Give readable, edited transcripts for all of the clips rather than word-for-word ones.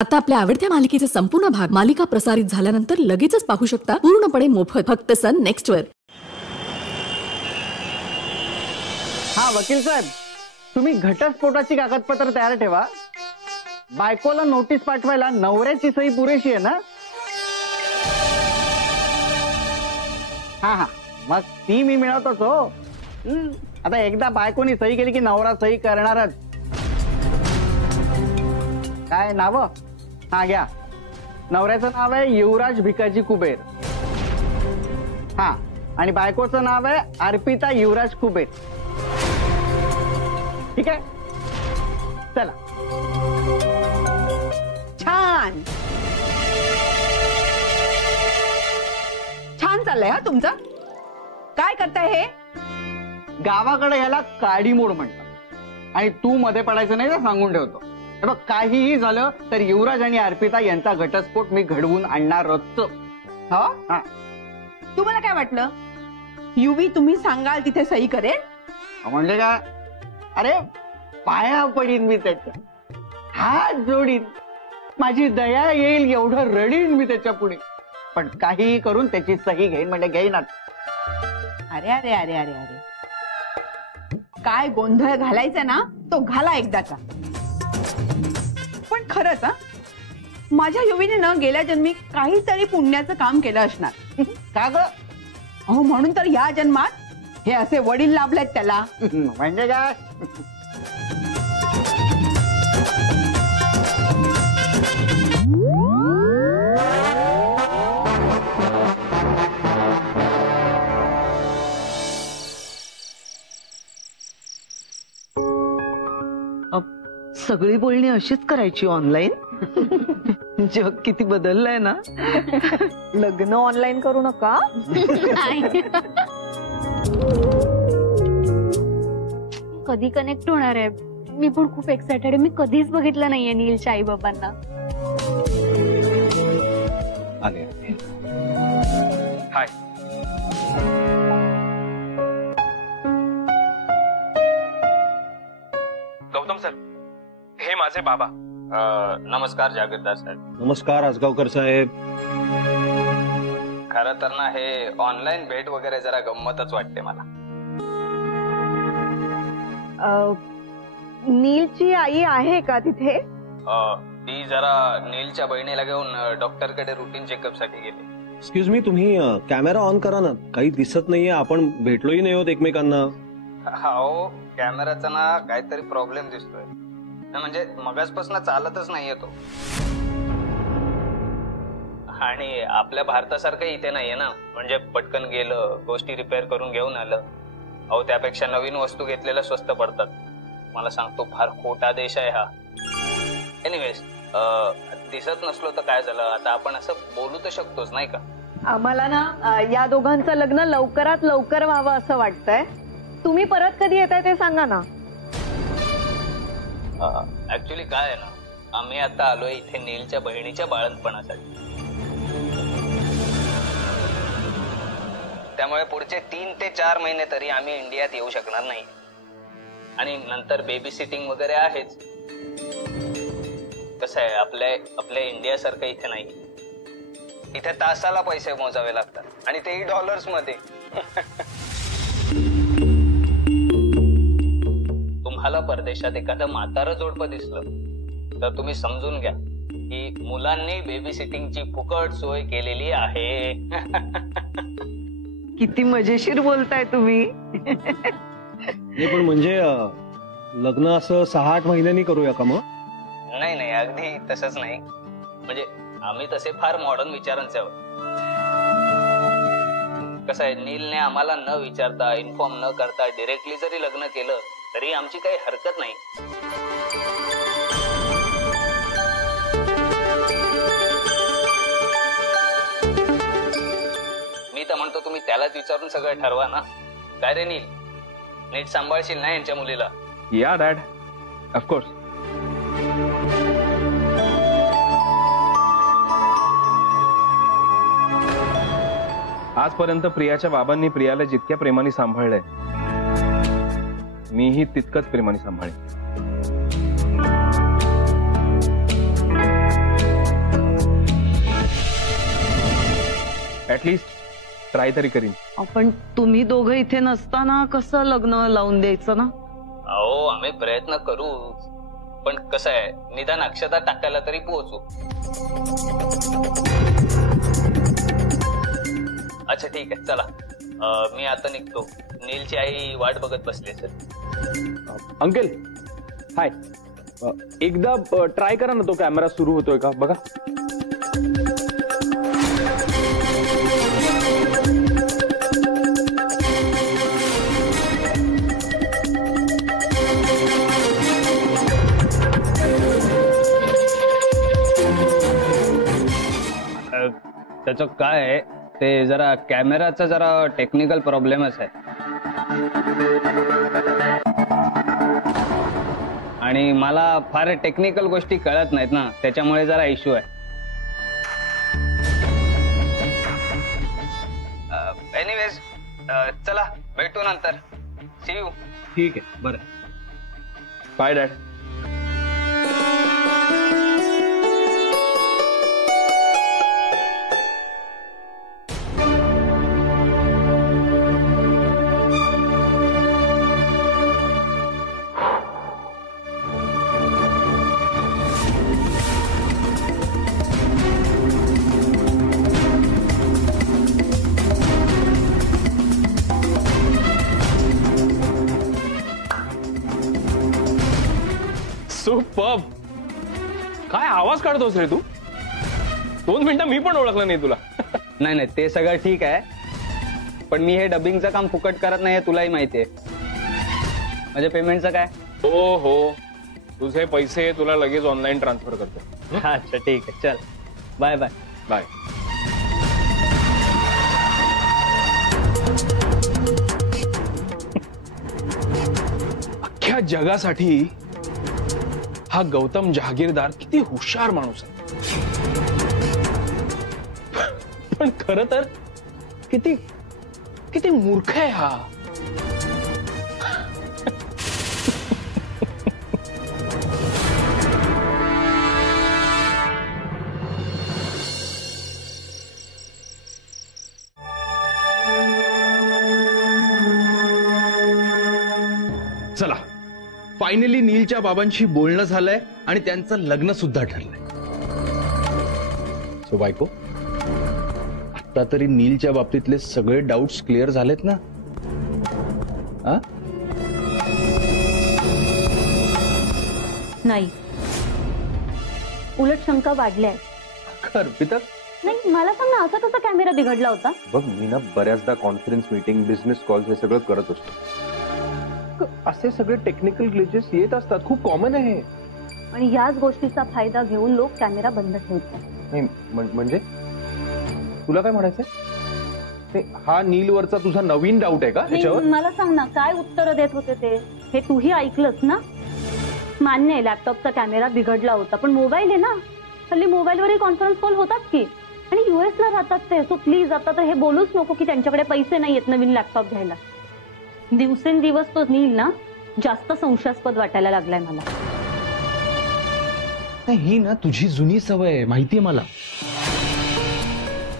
आता आपल्या आवडत्या मालिकेचे संपूर्ण भाग मालिका प्रसारित झाल्यानंतर लगेचच पाहू शकता पूर्णपणे मोफत फक्त सन नेक्स्ट वर। हा वकील साहेब, तुम्ही घटस्फोटाची कागदपत्र तयार ठेवा। बायकोला नोटीस पाठवायला नवऱ्याची सही पुरेशी आहे ना? हा हा, मग ती मी मिळवतोच हो। आता एकदा बायकोनी सही केली की नवरा सही करणारच। काय नाव? हा घ्या, नवऱ्याचं नाव आहे युवराज भिकाजी कुबेर। हा, आणि बायकोचं नाव आहे अर्पिता युवराज कुबेर। ठीक आहे, चला। छान छान चाललंय हा तुमचं। काय करताय हे? गावाकडे याला काडी मोड म्हणतात आणि तू मध्ये पडायचं नाही, सांगून ठेवतो। बघ, काहीही झालं तर युवराज आणि अर्पिता यांचा घटस्फोट मी घडवून आणणारच। हो, तुम्हाला काय वाटलं युवी तुम्ही सांगाल तिथे सही करेल? म्हणजे काय? अरे पाया पडीन मी त्याच्या, हात जोडीन, माझी दया येईल एवढं रडीन मी त्याच्या पुढे, पण काही करून त्याची सही घेईन म्हणजे घेईनच। अरे अरे अरे अरे अरे, काय गोंधळ घालायचा ना तो घाला एकदाचा। पण खरंच माझ्या युवीने न गेल्या जन्मी काहीतरी पुण्याचं काम केलं असणार। का ग? अहो, म्हणून तर या जन्मात हे असे वडील लाभलेत त्याला। म्हणजे काय? सगळी बोलणी अशीच करायची ऑनलाईन? जग किती बदललंय ना। लग्न ऑनलाईन करू नका। कधी कनेक्ट होणार आहे? मी पण खूप एक्साइटेड आहे। मी कधीच बघितलं नाहीये नीलच्या आई बाबांना। आले हाय, गौतम सर, हे माझे बाबा। नमस्कार जागीरदार साहेब। नमस्कार आसगावकर साहेब। खरं तर ना हे ऑनलाईन भेट वगैरे जरा गंमतच वाटते मला। नीलची आई आहे का तिथे? ती जरा नीलच्या बहिणीला घेऊन डॉक्टरकडे रुटीन चेकअप साठी गेली। एक्सक्यूज मी, तुम्ही कॅमेरा ऑन करा ना, काही दिसत नाहीये, आपण भेटलोही नाही होत एकमेकांना। हो, कॅमेराचा ना काहीतरी प्रॉब्लेम दिसतोय, म्हणजे मगाचपासून चालतच नाहीये तो। आणि आपल्या भारतासारखं इथे नाहीये ना, म्हणजे पटकन गेलं, गोष्टी रिपेअर करून घेऊन आलं। अहो, त्यापेक्षा नवीन वस्तू घेतलेल्या स्वस्त पडतात। मला सांगतो, फार खोटा देश आहे हा। एनिवेज, दिसत नसलो तर काय झालं, आता आपण असं बोलू तर शकतोच नाही का? आम्हाला ना या दोघांचं लग्न लवकरात लवकर व्हावं असं वाटतंय। तुम्ही परत कधी येताय ते सांगा ना। ऍक्च्युली काय आहे ना, आम्ही आता आलोय इथे नीलच्या बहिणीच्या बाळंतपणासाठी। त्यामुळे पुढचे 3 ते 4 महिने तरी आम्ही इंडियात येऊ शकणार नाही, आणि नंतर बेबी सिटिंग वगैरे आहेच। कसं आहे, आपल्या इंडियासारखं इथे नाही। इथे तासाला पैसे मोजावे लागतात, आणि तेही डॉलर्स मध्ये। तुम्हाला परदेशात एखादं म्हातारं जोडपं दिसलं तर तुम्ही समजून घ्या की मुलांनी बेबी सिटिंगची फुकट सोय केलेली आहे। किती मजेशीर बोलताय तुम्ही। पण म्हणजे लग्न असं 6-8 महिन्यांनी करूया का मग? नाही नाही, अगदी तसंच नाही, म्हणजे आम्ही तसे फार मॉडर्न विचारांचे आहोत। कसं आहे, नीलने आम्हाला न विचारता, इन्फॉर्म न करता डिरेक्टली जरी लग्न केलं तरी आमची काही हरकत नाही। मी तर म्हणतो तुम्ही त्यालाच विचारून सगळं ठरवा ना। काय रे नील, नीट सांभाळशील ना यांच्या मुलीला? या डॅड, ऑफकोर्स। आजपर्यंत प्रियाच्या बाबांनी प्रियाला जितक्या प्रेमाने सांभाळलंय, मीही तितकंच प्रेमाने सांभाळेन। ऍटलीस्ट ट्राय तरी करीन. आपण तुम्ही दोघं इथे नसताना कसं लग्न लावून द्यायचं ना? अहो आम्ही प्रयत्न करू, पण कसं आहे, निदान अक्षता टाकायला तरी पोहोचू. अच्छा ठीक आहे, चला मी आता निघतो. नीलची आई वाट बघत बसली सर. अंकल हाय, एकदा ट्राय करा ना, तो कॅमेरा सुरू होतोय का बघा. त्याचं काय आहे, ते जरा कॅमेराचा जरा टेक्निकल प्रॉब्लेमच आहे आणि मला फार टेक्निकल गोष्टी कळत नाहीत ना, त्याच्यामुळे जरा इश्यू आहे. एनिवेज चला भेटू नंतर. See you. ठीक आहे, बरं. Bye dad. सुपर्ब. काय आवाज काढतोस रे तू? 2 मिनिटं मी पण ओळखलं नाही तुला. नाही नाही, ते सगळं ठीक आहे, पण मी हे डबिंगचं काम फुकट करत नाही, तुलाही माहितीये. माझ्या पेमेंटचं काय? हो हो, तुझे पैसे तुला लगेच ऑनलाईन ट्रान्सफर करतो. अच्छा ठीक आहे, चल बाय बाय. बाय. अख्ख्या जगासाठी हा गौतम जहागीरदार किती हुशार माणूस आहे, पण खरं तर किती किती मूर्ख आहे हा. चला, फायनली नीलच्या बाबांशी बोलणं झालंय आणि त्यांचं लग्न सुद्धा ठरलंय. सो बायको, आता तरी नीलच्या बाबतीतले सगळे डाऊट्स क्लिअर झालेत ना? नाही, उलट शंका वाढल्या. अर्पिता, नाही मला सांग ना, असा कसा कॅमेरा बिघडला होता? बघ मी ना बऱ्याचदा कॉन्फरन्स मीटिंग, बिझनेस कॉल्स हे सगळं करत असतो. असे सगळे टेक्निकल ग्लिचेस येत असतात, खूप कॉमन आहे. आणि याच गोष्टीचा फायदा घेऊन लोक कॅमेरा बंद ठेवतात. नाही म्हणजे तुला काय म्हणायचंय? ते हा नीलवरचा तुझा नवीन डाऊट आहे का ह्याच्यावर? मला सांग ना, काय उत्तर देत होते ते? हे तूही ऐकलंस ना? मान्य आहे लॅपटॉपचा कॅमेरा बिघडला होता, पण मोबाईल आहे ना, हल्ली मोबाईलवरही कॉन्फरन्स कॉल होतात की. आणि US ला राहतात ते, सो प्लीज आता तर हे बोलूच नको की त्यांच्याकडे पैसे नाहीयेत नवीन लॅपटॉप घ्यायला. दिवसेंदिवस तो नील ना जास्त संशयास्पद वाटायला लागलाय मला. ही ना तुझी जुनी सवय आहे, माहितीये मला.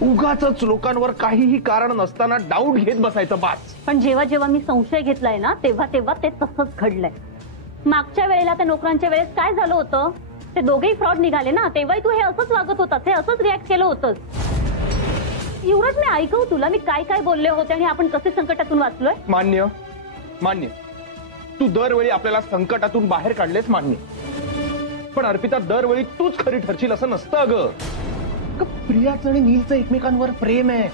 उगाच लोकांवर काहीही कारण नसताना डाऊट घेत बसायचं बास. पण जेव्हा जेव्हा मी संशय घेतलाय ना, तेव्हा तेव्हा ते तसंच घडलंय. मागच्या वेळेला त्या नोकरांच्या वेळेस काय झालं होतं, ते दोघेही फ्रॉड निघाले ना, तेव्हाही तू हे असंच वागत होतास, हे असंच रिॲक्ट केलं होतंस. युवराज, मी ऐकव तुला मी काय काय बोलले होते आणि आपण कसे संकटातून वाचलोय. मान्य मान्य, तू दरवेळी आपल्याला संकटातून बाहेर काढलेस, मान्य. पण अर्पिता, दरवेळी तूच खरी ठरशील असं नसतं अगं. प्रियाचं आणि नीलचं एकमेकांवर प्रेम आहे,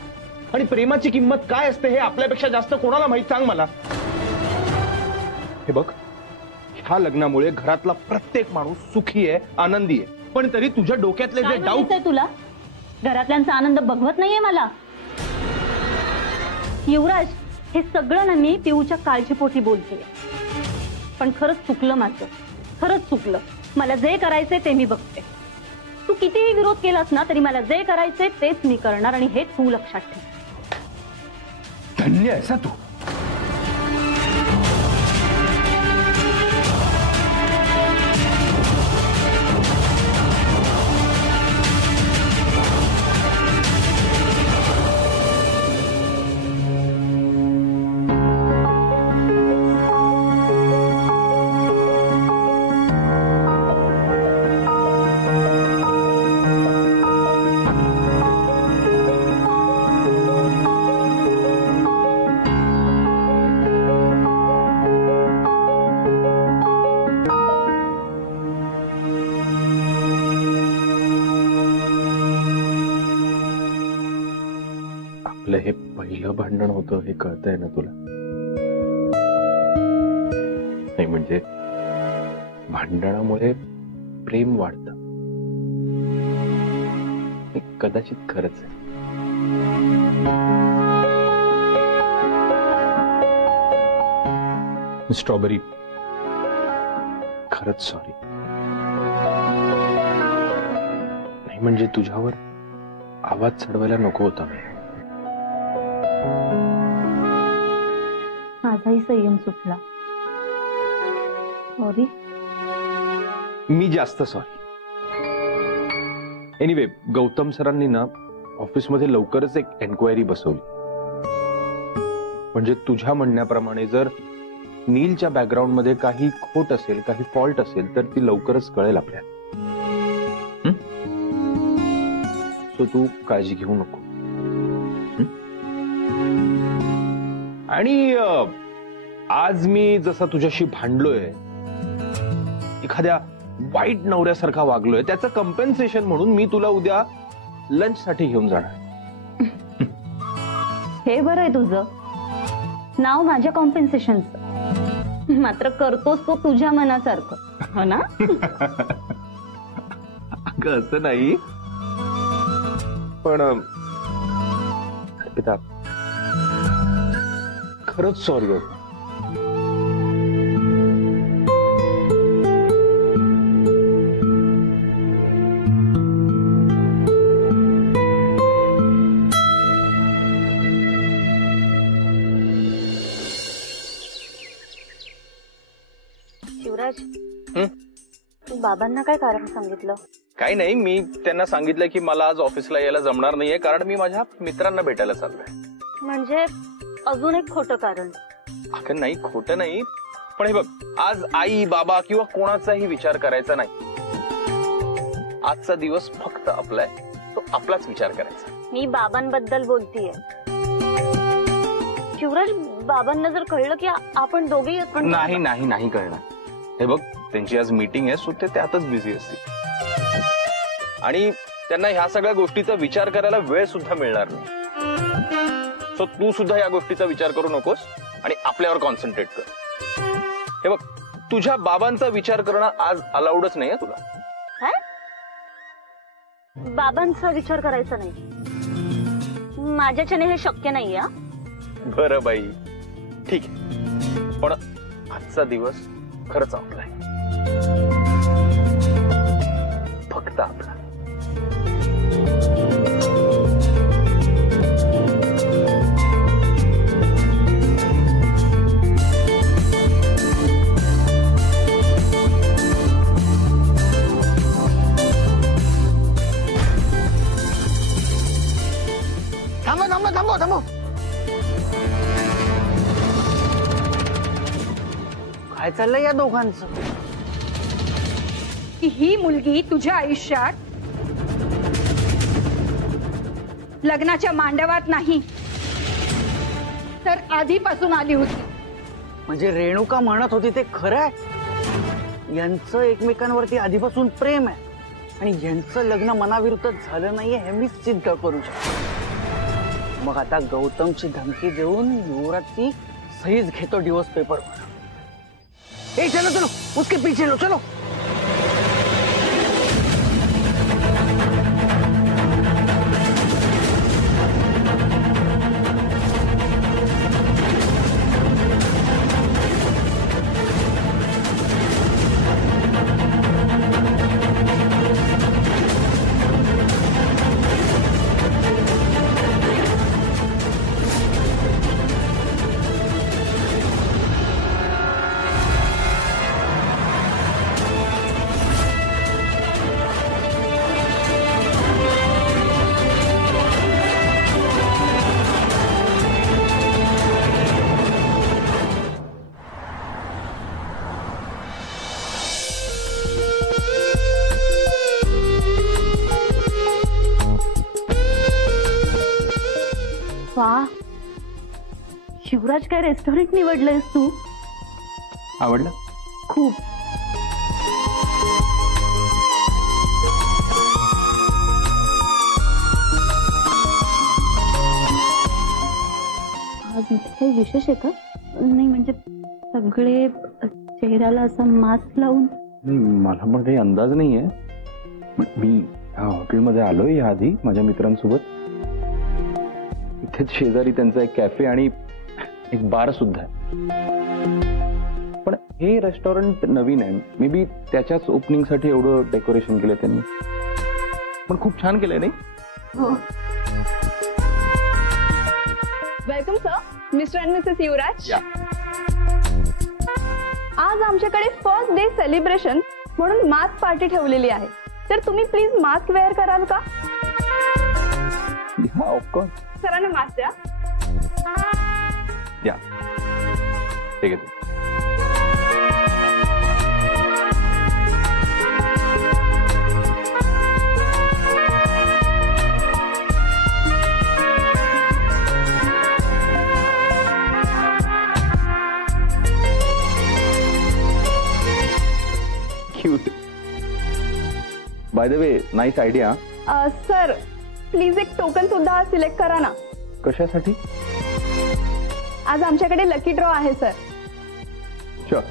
आणि प्रेमाची किंमत काय असते हे आपल्यापेक्षा जास्त कोणाला माहित, सांग मला. हे बघ, ह्या लग्नामुळे घरातला प्रत्येक माणूस सुखी आहे, आनंदी आहे, पण तरी तुझ्या डोक्यातले जे डाऊट आहे तुला, घरातल्यांचा आनंद बघवत नाहीये मला. युवराज, हे सगळं ना मी पिऊच्या काळजीपोटी बोलतेय, पण खरंच चुकलं माझं, खरंच चुकलं. मला जे करायचंय ते मी बघते. तू कितीही विरोध केलास ना, तरी मला जे करायचंय तेच मी करणार, आणि हे तू लक्षात ठेव. धन्य आहेस तू. आपलं हे पहिलं भांडण होतं हे कळतंय ना तुला? नाही म्हणजे भांडणामुळे प्रेम वाढतं. हे कदाचित खरंच आहे. स्ट्रॉबेरी, खरंच सॉरी. नाही म्हणजे तुझ्यावर आवाज चढवायला नको होता मी. माझाही संयम सुटला. सॉरी. मी जास्त सॉरी. एनिवे, गौतम सरांनी ना ऑफिसमध्ये लवकरच एक एन्क्वायरी बसवली. म्हणजे तुझ्या म्हणण्याप्रमाणे जर नीलच्या बॅकग्राऊंड मध्ये काही खोट असेल, काही फॉल्ट असेल, तर ती लवकरच कळेल आपल्याला. सो तू काळजी घेऊ नको. आणि आज मी जसा तुझ्याशी भांडलोय, एखाद्या वाईट नवऱ्यासारखा वागलोय, त्याचं कम्पेन्सेशन म्हणून मी तुला उद्या लंच साठी घेऊन जाणार. हे बरं आहे तुझं नाव माझ्या कॉम्पेन्सेशनचं. मात्र करतोस तो तुझ्या मनासारखं, हो ना? अगं असं नाही, पण अर्पिता खरंच सॉरी होतं. शिवराज, तू बाबांना काय कारण सांगितलं? काही नाही, मी त्यांना सांगितलं की मला आज ऑफिसला यायला जमणार नाहीये, कारण मी माझ्या मित्रांना भेटायला चाललोय. म्हणजे अजून एक खोटं कारण? अगं नाही, खोटं नाही, पण हे बघ, आज आई बाबा किंवा कोणाचाही विचार करायचा नाही. आजचा दिवस फक्त आपला आहे, तो आपलाच विचार करायचा. मी बाबांबद्दल बोलतीये. शिवराज, बाबांना जर कळलं की आपण दोघेही नाही नाही नाही कळणार. हे बघ, त्यांची आज मीटिंग आहे, सो ते त्यातच बिझी असतील आणि त्यांना ह्या सगळ्या गोष्टीचा विचार करायला वेळ सुद्धा मिळणार नाही. सो तू सुद्धा या गोष्टीचा विचार करू नकोस आणि आपल्यावर कॉन्सन्ट्रेट कर. हे बघ, तुझ्या बाबांचा विचार करणं आज अलाउडच नाहीये तुला. काय? बाबांचा विचार करायचा नाही? माझ्याच्याने हे शक्य नाहीये. बरं बाई, ठीक आहे, पण आजचा दिवस खरंच आपला आहे, फक्त आपला. थांबा थांबा थांबा थांबा. काय चाललंय या दोघांचं? की ही मुलगी तुझ्या आयुष्यात लग्नाच्या मांडवात नाही तर आधीपासून आली होती. म्हणजे रेणुका म्हणत होती ते खरं आहे? यांचं एकमेकांवरती आधीपासून प्रेम आहे आणि यांचं लग्न मनाविरुद्ध झालं नाहीये हे मी सिद्ध करू शकतो. मग आता गौतमची धमकी देऊन युवराजची सहीच घेतो डिवोर्स पेपरवर. ए चलो चलो, उसके पीछे लो, चलो. वा, शिवराज, काय रेस्टॉरंट निवडलंयस तू? आवडलं? खूप. काही विशेष आहे का? नाही म्हणजे सगळे चेहऱ्याला असा मास्क लावून. नाही, मला पण काही अंदाज नाहीये. मी हॉटेलमध्ये आलोय याआधी माझ्या मित्रांसोबत. इथेच शेजारी त्यांचा एक कॅफे आणि एक बार सुद्धा आहे. पण हे रेस्टॉरंट नवीन आहे. मे बी त्याच्याच ओपनिंगसाठी एवढं डेकोरेशन केलं त्यांनी. पण खूप छान केलंय नाही? Welcome sir, mister and missus Yuvraj. आज आमच्याकडे फर्स्ट डे सेलिब्रेशन म्हणून मास्क पार्टी ठेवलेली आहे. तर तुम्ही प्लीज मास्क वेअर कराल का? ऑफकोर्स. सरांना मास्क द्या. या ठीक आहे. Cute. By the way, nice idea. Sir please एक टोकन सुद्धा सिलेक्ट करा ना. कशासाठी? आज आमच्याकडे लकी ड्रॉ आहे सर. शुअर.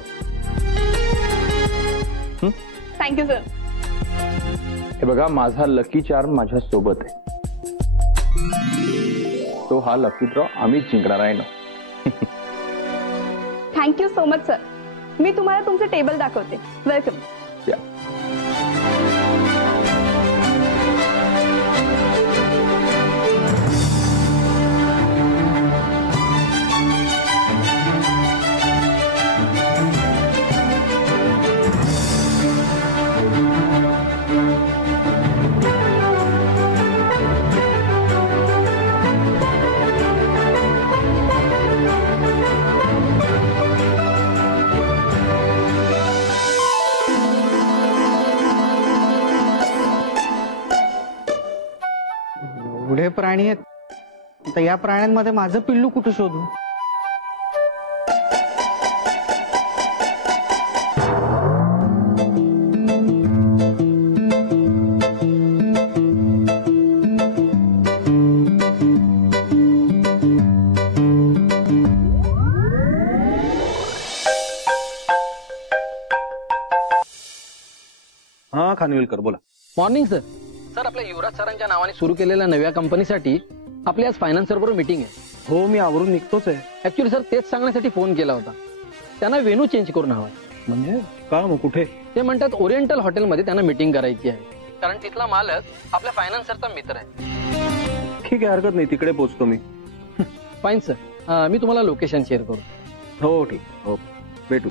Thank you sir. हे बघा, माझा लकी चार्म माझ्या सोबत आहे. तो हा लकी ड्रॉ आम्हीच जिंकणार आहे ना. Thank you so much sir. मी तुम्हाला तुमचे टेबल दाखवते. वेलकम. या. एवढे प्राणी आहेत, आता या प्राण्यांमध्ये माझं पिल्लू कुठं शोधू? हा खानविलकर बोला. Morning sir. सर आपल्या युवराज सरांच्या नावाने सुरू केलेल्या नव्या कंपनीसाठी आपली आज फायनान्सर बरोबर मीटिंग आहे. हो, मी आवरून निघतोच आहे. ऍक्च्युली सर तेच सांगण्यासाठी फोन केला होता. त्यांना वेन्यू चेंज करून हवा. म्हणजे का? मग कुठे? ते म्हणतात ओरिएंटल हॉटेलमध्ये त्यांना मीटिंग करायची आहे, कारण तिथला मालक आपल्या फायनान्सरचा मित्र आहे. ठीक आहे, हरकत नाही, तिकडे पोहोचतो मी. Fine sir. मी तुम्हाला लोकेशन शेअर करू. हो ठीक. हो, भेटू.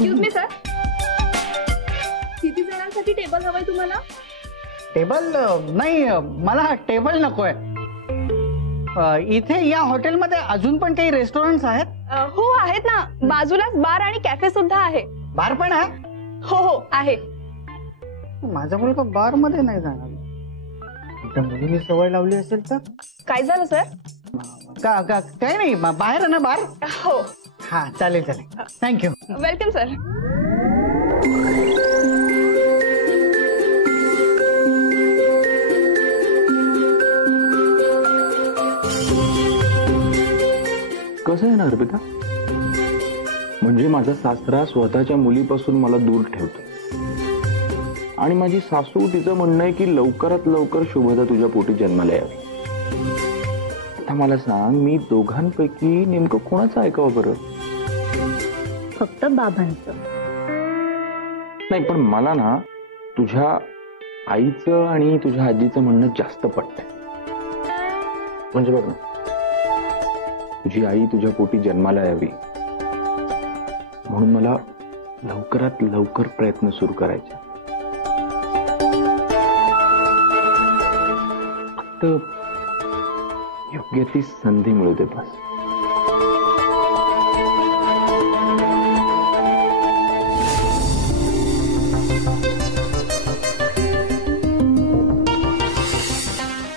एक्सक्यूज मी सर, किती जणांसाठी टेबल हवंय तुम्हाला? टेबल नाही, मला टेबल नकोय. इथे या हॉटेलमध्ये अजून पण काही रेस्टॉरंट्स आहेत? हो आहेत ना, बाजूलाच बार आणि कॅफे सुद्धा आहे. बार पण आहे? हो हो आहे. माझा मुलगा बार मध्ये नाही जाणार. एकदा मुलीने सवय लावली असेल तर? काय झालं सर? काही नाही, बाहेर आहे ना बार? हो. हा चालेल चालेल. थँक्यू. Welcome sir. कसं आहे ना अर्पिता, म्हणजे माझा सासरा स्वतःच्या मुलीपासून मला दूर ठेवतो आणि माझी सासू तिचं म्हणणं आहे की लवकरात लवकर शुभदा तुझ्या पोटी जन्माला यावी. आता मला सांग, मी दोघांपैकी नेमकं कोणाचं ऐकावं बरं? फक्त बाबांचं. नाही, पण मला ना तुझ्या आईचं आणि तुझ्या आजीचं म्हणणं जास्त पटतंय. म्हणजे बघ ना, तुझी आई तुझ्या पोटी जन्माला यावी म्हणून मला लवकरात लवकर प्रयत्न सुरू करायचे. फक्त योग्य ती संधी मिळू दे बस.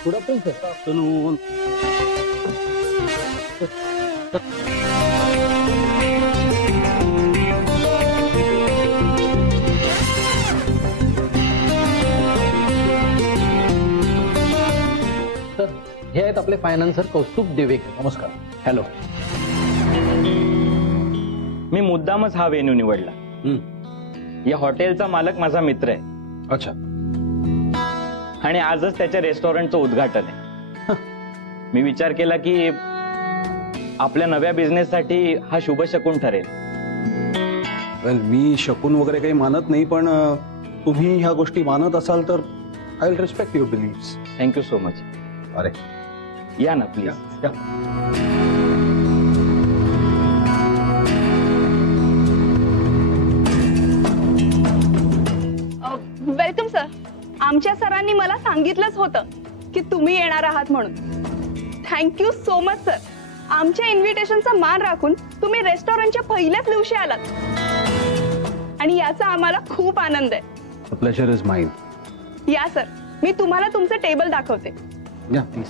गुड आफ्टरनून सर हे आहेत आपले फायनान्सर कौस्तुभ देवेकर. नमस्कार. हॅलो. मी मुद्दामच हा वेन्यू निवडला. या हॉटेलचा मालक माझा मित्र आहे. अच्छा. आणि आजच त्याच्या रेस्टॉरंटचं उद्घाटन आहे. मी विचार केला की आपल्या नव्या बिझनेससाठी हा शुभ शकून ठरेल. वेल, मी शकून वगैरे काही मानत नाही, पण तुम्ही ह्या गोष्टी मानत असाल तर I will respect your believes. Thank you so much. अरे या ना प्लीज. Welcome sir. आमच्या सरांनी मला सांगितलंच होतं की तुम्ही येणार आहात म्हणून. Thank you so much sir. आमच्या इन्व्हिटेशनचा मान राखून तुम्ही रेस्टॉरंटच्या पहिल्याच दिवशी आलात आणि याचा आम्हाला खूप आनंद आहे. The pleasure is mine. या सर, मी तुम्हाला तुमचं टेबल दाखवते. या प्लीज.